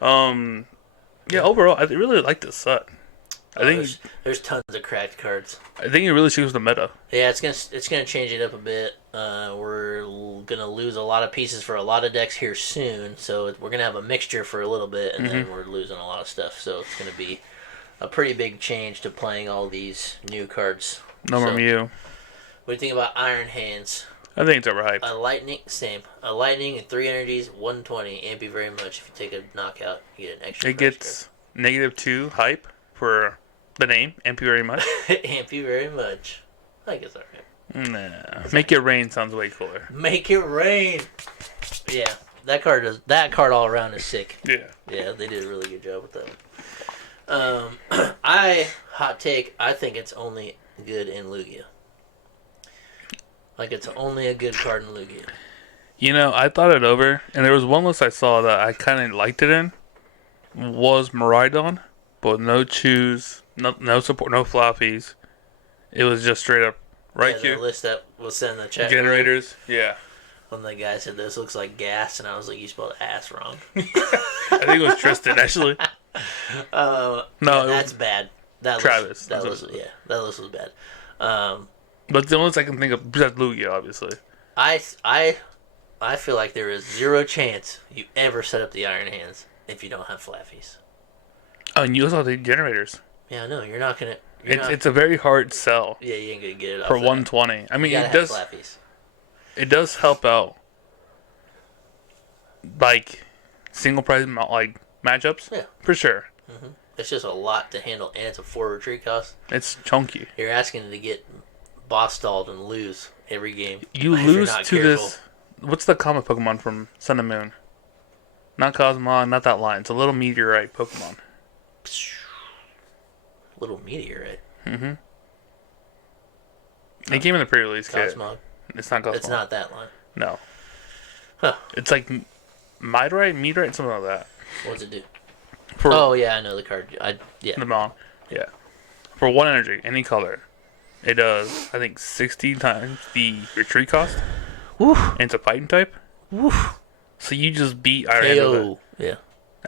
Yeah, overall, I really like this set. I think there's tons of cracked cards. I think it really shows the meta. Yeah, it's gonna change it up a bit. We're gonna lose a lot of pieces for a lot of decks here soon, so we're gonna have a mixture for a little bit, and then we're losing a lot of stuff. So it's gonna be a pretty big change to playing all these new cards. No more Mew. What do you think about Iron Hands? I think it's overhyped. A lightning and 3 energies, 120. Amp you very much. If you take a knockout, you get an extra. It gets -2 hype for the name. Amp you very much. Amp you very much. I guess alright. Nah. Make It Rain sounds way cooler. Make it rain. Yeah, that card all around is sick. Yeah. Yeah, they did a really good job with that one. Hot take, I think it's only good in Lugia. Like, it's only a good card in Lugia. You know, I thought it over, and there was one list I saw that I kind of liked it in. Was Miraidon, but no chews, no support, no floppies. It was just straight up The list that was sent in the chat. Generators, yeah. When the guy said this looks like gas, and I was like, you spelled ass wrong. I think it was Tristan, actually. No, that's bad. Travis. That list was bad. But the only ones I can think of, besides Lugia, obviously. I feel like there is 0 chance you ever set up the Iron Hands if you don't have flappies. Oh, and you also have the generators. Yeah, no, you're not gonna. It's a very hard sell. Yeah, you ain't gonna get it for 120. I mean, it does. Flappies. It does help out, like single prize matchups. Yeah, for sure. Mm-hmm. It's just a lot to handle, and it's a 4 retreat cost. It's chunky. You're asking to get boss stalled and lose every game. You lose to this. What's the common Pokemon from Sun and Moon? Not Cosmog, not that line. It's a little meteorite Pokemon. Little meteorite. Mm-hmm. It came in the pre-release kit. Cosmog. It's not Cosmog. It's not that line. No. Huh. It's like meteorite, something like that. What's it do? Oh yeah, I know the card. Yeah. The Mon. Yeah. For 1 energy, any color, it does, I think, 60 times the retreat cost. Woo. And it's a fighting type. Woo. So you just beat Iron Hand. Yeah.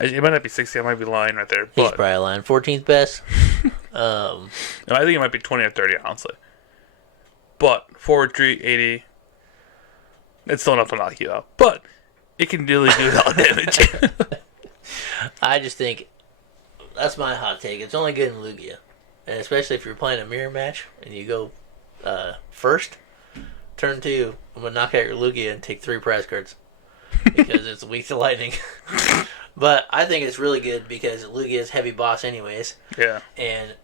It might not be 60, I might be lying right there. He's probably lying. 14th best. I think it might be 20 or 30, honestly. But 4 retreat, 80. It's still enough to knock you out. But it can really do a lot of damage. I just think that's my hot take. It's only good in Lugia. And especially if you're playing a mirror match and you go first, turn 2, I'm going to knock out your Lugia and take 3 prize cards. Because it's weak to lightning. But I think it's really good because Lugia is heavy boss anyways. Yeah. And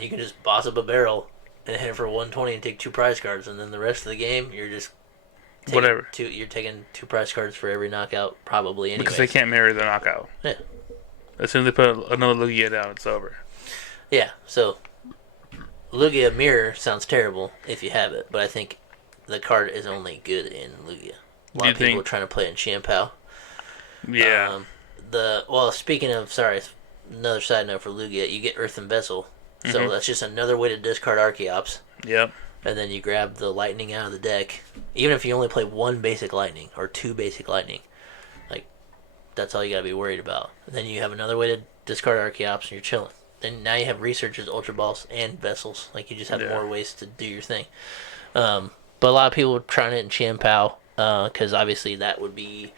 you can just boss up a barrel and hit it for 120 and take 2 prize cards. And then the rest of the game, you're just you're taking 2 prize cards for every knockout, probably anyways. Because they can't mirror the knockout. Yeah. As soon as they put another Lugia down, it's over. Yeah, so Lugia Mirror sounds terrible if you have it, but I think the card is only good in Lugia. A lot of people are trying to play in Shampoo. Yeah. Speaking of, another side note for Lugia, you get Earthen Vessel. So that's just another way to discard Archeops. Yep. And then you grab the Lightning out of the deck. Even if you only play 1 basic Lightning or 2 basic Lightning. That's all you gotta be worried about. And then you have another way to discard Archeops and you're chilling. Then now you have researchers, Ultra Balls, and Vessels. Like, you just have more ways to do your thing. But a lot of people are trying it in Chien-Pao, because obviously that would be...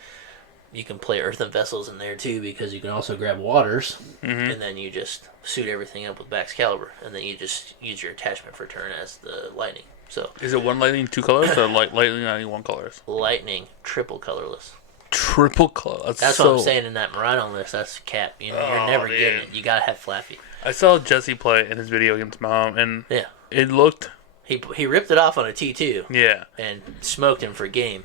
You can play Earthen Vessels in there too, because you can also grab Waters, and then you just suit everything up with Baxcalibur, and then you just use your attachment for turn as the Lightning. So is it one Lightning, 2 colors, or Lightning only 1 colors? Lightning, triple colorless. Triple color. That's what I'm saying in that Murano list. That's cap. You're never getting it. You gotta have Flappy. I saw Jesse play in his video against my mom, and it looked... He ripped it off on a T2. Yeah. And smoked him for game.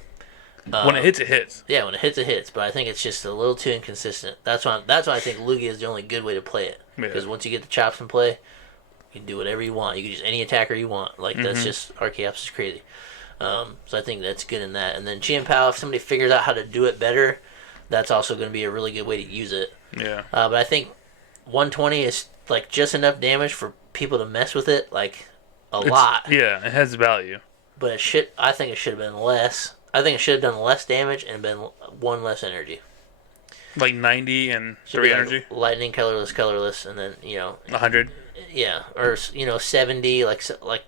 When it hits, it hits. Yeah, when it hits, it hits. But I think it's just a little too inconsistent. That's why I think Lugia is the only good way to play it. Because once you get the chops in play, you can do whatever you want. You can use any attacker you want. Like, that's just... Archeops is crazy. So I think that's good in that. And then Chien-Pao, if somebody figures out how to do it better, that's also going to be a really good way to use it. Yeah. But I think 120 is, like, just enough damage for people to mess with it, like, a lot. Yeah, it has value. But I think it should have been less. I think it should have done less damage and been 1 less energy. Like 90 and Should 3 be energy? like lightning, colorless, and then, 100? Yeah, or, 70, like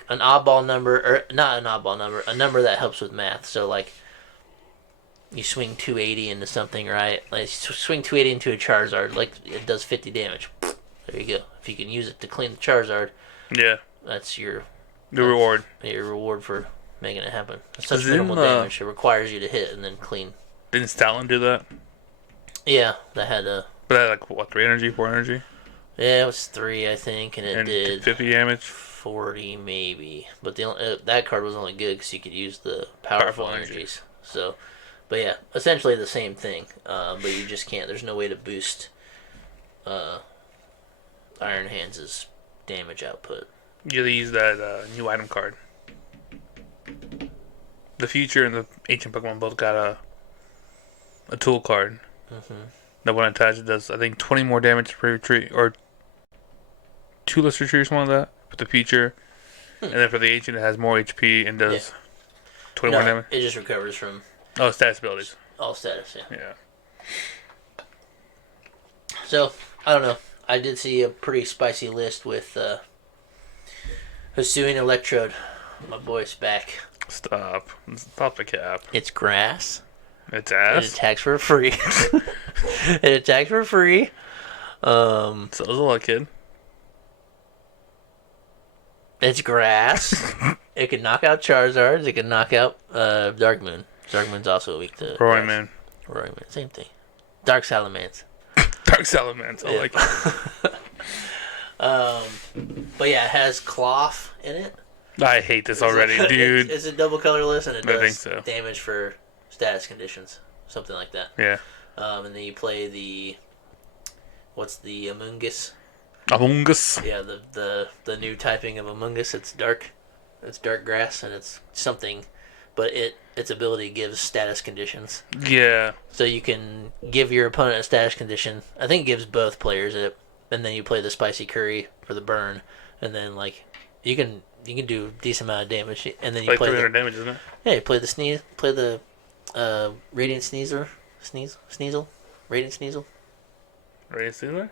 an oddball number, or not an oddball number, a number that helps with math. So, like, you swing 280 into something, right? Like, swing 280 into a Charizard, like, it does 50 damage. There you go. If you can use it to clean the Charizard, that's your reward. Your reward for making it happen. It's such minimal damage. It requires you to hit and then clean. Didn't Stalin do that? Yeah, that had a... But that had, like, what, 3 energy, 4 energy? Yeah, it was 3, I think, and it did 50 damage? 40, maybe. But that card was only good because you could use the powerful energies. So, but yeah, essentially the same thing. But you just can't. There's no way to boost Iron Hands' damage output. You gotta use that new item card. The Future and the Ancient Pokemon both got a tool card. That when attached does, I think, 20 more damage per retreat, or 2 less retreat, something like that, for the Future. And then for the Ancient, it has more HP and does 20 more damage. It just recovers from... Oh, status abilities. All status, Yeah. So, I don't know. I did see a pretty spicy list with Hisuian Electrode. My boy's back. Stop the cap. It's grass. It's ass. It attacks for free. It attacks for free. So it was a lot, kid. It's grass. It can knock out Charizards. It can knock out Dark Moon. Dark Moon's also weak to Roaring Man. Roaring Man, same thing. Dark Salamence. Dark Salamence, I like it. But yeah, it has Cloth in it. I hate this already, dude. It's a double colorless, and it does I think so. damage for status conditions, something like that. Yeah. And then you play the... What's the Amoonguss? Amoonguss. Yeah, the new typing of Amoonguss. It's dark. It's dark grass, and it's something... But its ability gives status conditions. Yeah. So you can give your opponent a status condition. I think it gives both players it. And then you play the Spicy Curry for the burn. And then, like, you can do a decent amount of damage. And then you like play 300 damage, isn't it? Yeah, you play the Radiant Sneasel? Sneasel? Radiant Sneasel? Radiant Sneasel?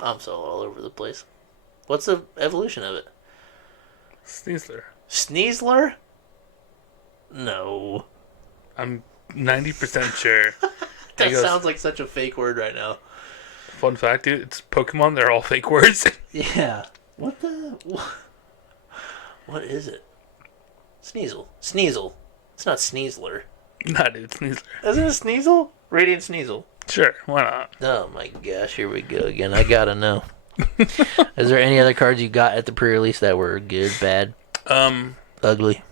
I'm so all over the place. What's the evolution of it? Sneasler. Sneasler? No. I'm 90% sure. That sounds like such a fake word right now. Fun fact, dude, it's Pokemon, they're all fake words. Yeah. What is it? Sneasel. Sneasel. It's not Sneasler. Nah, dude, Sneasler. Isn't it Sneasel? Radiant Sneasel. Sure, why not? Oh my gosh, here we go again. I gotta know. Is there any other cards you got at the pre-release that were good, bad, ugly?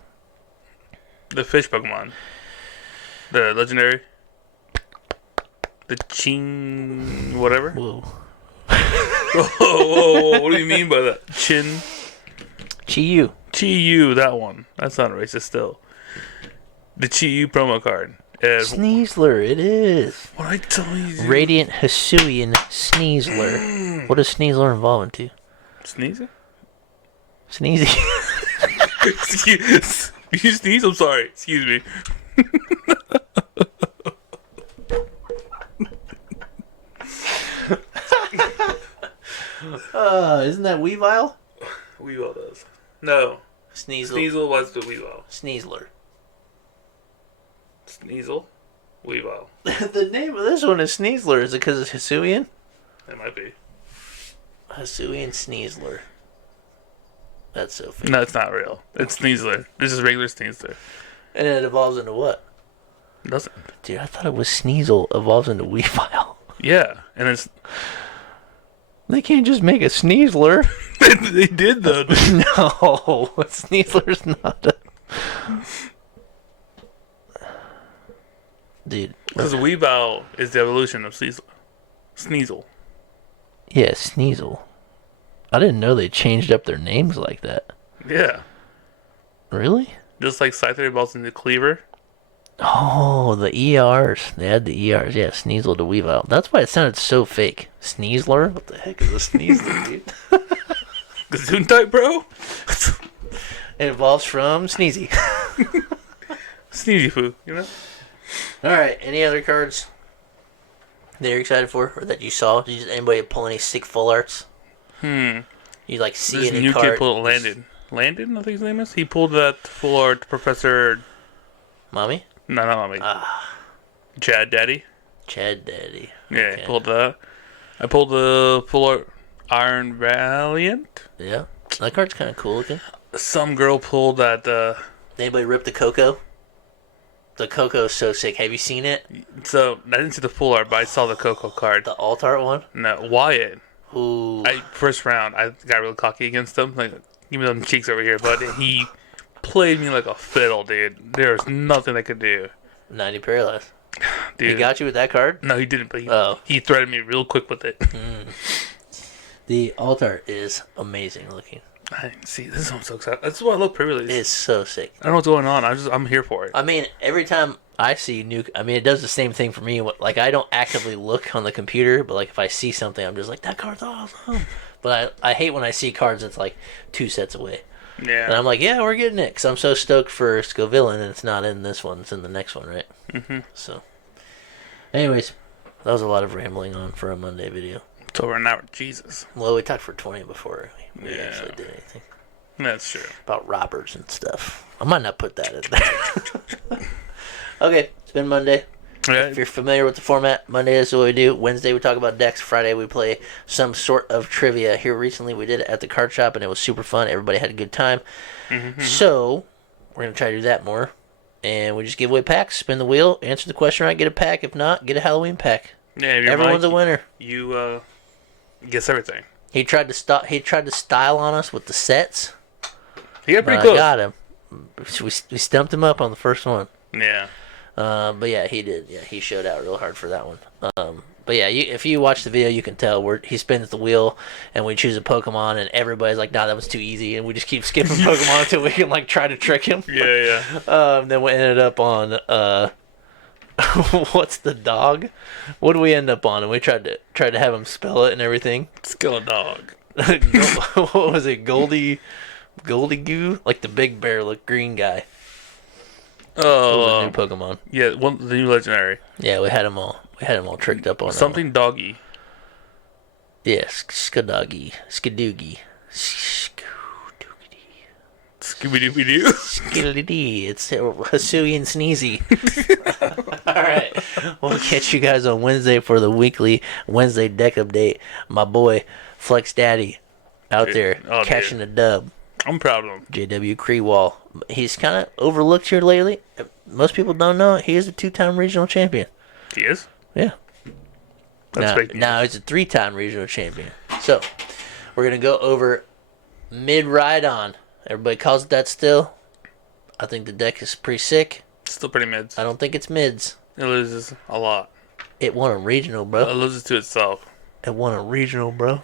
The fish Pokemon. The legendary. The Ching... whatever. Whoa. Whoa, what do you mean by that? Chin? Chi-Yu. Chi-Yu, that one. That's not racist still. The Chi-Yu promo card. Sneasler, it is. What I tell you? Radiant Hisuian Sneasler. What does Sneasler evolve into? Sneezing? Sneezy. You sneeze? I'm sorry. Excuse me. Isn't that Weavile? Weavile does. No. Sneasel. Sneasel was the Weavile. Sneasler. Sneasel? Weavile. The name of this one is Sneasler. Is it because it's Hisuian? It might be. Hisuian Sneasler. That's so fake. No, it's not real. It's Sneasler. This is regular Sneasler. And then it evolves into what? It doesn't. Dude, I thought it was Sneasel evolves into Weavile. Yeah, and it's... They can't just make a Sneasler. They did, though. No, Sneasler's not a... Dude. Because Weavile is the evolution of Sneasel. Sneasel. Yeah, Sneasel. I didn't know they changed up their names like that. Yeah. Really? Just like Scyther evolves into Cleaver. Oh, the ERs. They had the ERs. Yeah, Sneasel to Weavile. That's why it sounded so fake. Sneasler? What the heck is a Sneasler, dude? Gazoon type, bro? It evolves from Sneezy. Sneezy Foo, you know? Alright, any other cards that you're excited for or that you saw? Did anybody pull any sick full arts? You like see This any new card? kid pulled Landon. Landon, I think his name is? He pulled that full art Professor... Mommy? No, not Mommy. Chad Daddy. Chad Daddy. Yeah, Okay. he pulled that. I pulled the full art Iron Valiant. Yeah. That card's kind of cool looking. Some girl pulled that... Anybody rip the Coco? The Coco's so sick. Have you seen it? So, I didn't see the full art, but I saw the Coco card. The alt art one? No, Wyatt. Ooh. First round, I got real cocky against him. Like, give me them cheeks over here, but he played me like a fiddle, dude. There was nothing I could do. 90 paralyzed. Dude. He got you with that card? No, he didn't, but he threaded me real quick with it. The alt art is amazing looking. I see, this is I'm so excited. That's why I love pre-release. It's so sick. I don't know what's going on. I'm here for it. I mean, every time I see new... I mean, it does the same thing for me. Like, I don't actively look on the computer, but, like, if I see something, I'm just like, that card's awesome. But I hate when I see cards that's, like, 2 sets away. Yeah. And I'm like, yeah, we're getting it. Because I'm so stoked for Scoville, and it's not in this one. It's in the next one, right? Mm-hmm. So, anyways, that was a lot of rambling on for a Monday video. It's over an hour. Jesus. Well, we talked for 20 before we Yeah. actually did anything. That's true. About robbers and stuff. I might not put that in there. Okay, it's been Monday. Yeah. If you're familiar with the format, Monday is what we do. Wednesday we talk about decks. Friday we play some sort of trivia. Here recently we did it at the card shop and it was super fun. Everybody had a good time. Mm-hmm. So we're going to try to do that more. And we just give away packs. Spin the wheel. Answer the question right. Get a pack. If not, get a Halloween pack. Yeah, if you're Everyone's Mike, a winner. You guess everything. He tried to stop. He tried to style on us with the sets. He got pretty I close. got him. We stumped him up on the first one. Yeah. But yeah, he did. Yeah, he showed out real hard for that one. But yeah, if you watch the video, you can tell he spins the wheel, and we choose a Pokemon, and everybody's like, "Nah, that was too easy," and we just keep skipping Pokemon until we can like try to trick him. Yeah, yeah. Then we ended up on what's the dog? What did we end up on? And we tried to have him spell it and everything. Skill dog. What was it? Goldie Goo? Like the big bear, look green guy. It was a new Pokemon. Yeah, the new legendary. Yeah, we had them all. We had them all tricked up on something doggy. Yes, Skadoogie. Scooby-Dooby-Doo. Skiddy. It's Hisuian Sneezy. Alright. We'll catch you guys on Wednesday for the weekly Wednesday deck update. My boy, Flex Daddy, out there catching the dub. I'm proud of him. JW Creewall. He's kind of overlooked here lately. Most people don't know he is a 2-time regional champion. He is? Yeah. That's fake news. Now he's a 3-time regional champion. So, we're going to go over mid-ride-on. Everybody calls it that still. I think the deck is pretty sick. Still pretty mids. I don't think it's mids. It loses a lot. It won a regional, It bro. loses to itself. It won a regional, bro.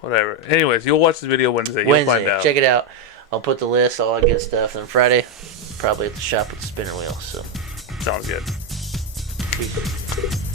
Whatever. Anyways, you'll watch this video Wednesday. You'll find out. Check it out. I'll put the list, all that good stuff. Then Friday, probably at the shop with the spinner wheel. So, Sounds good. peace.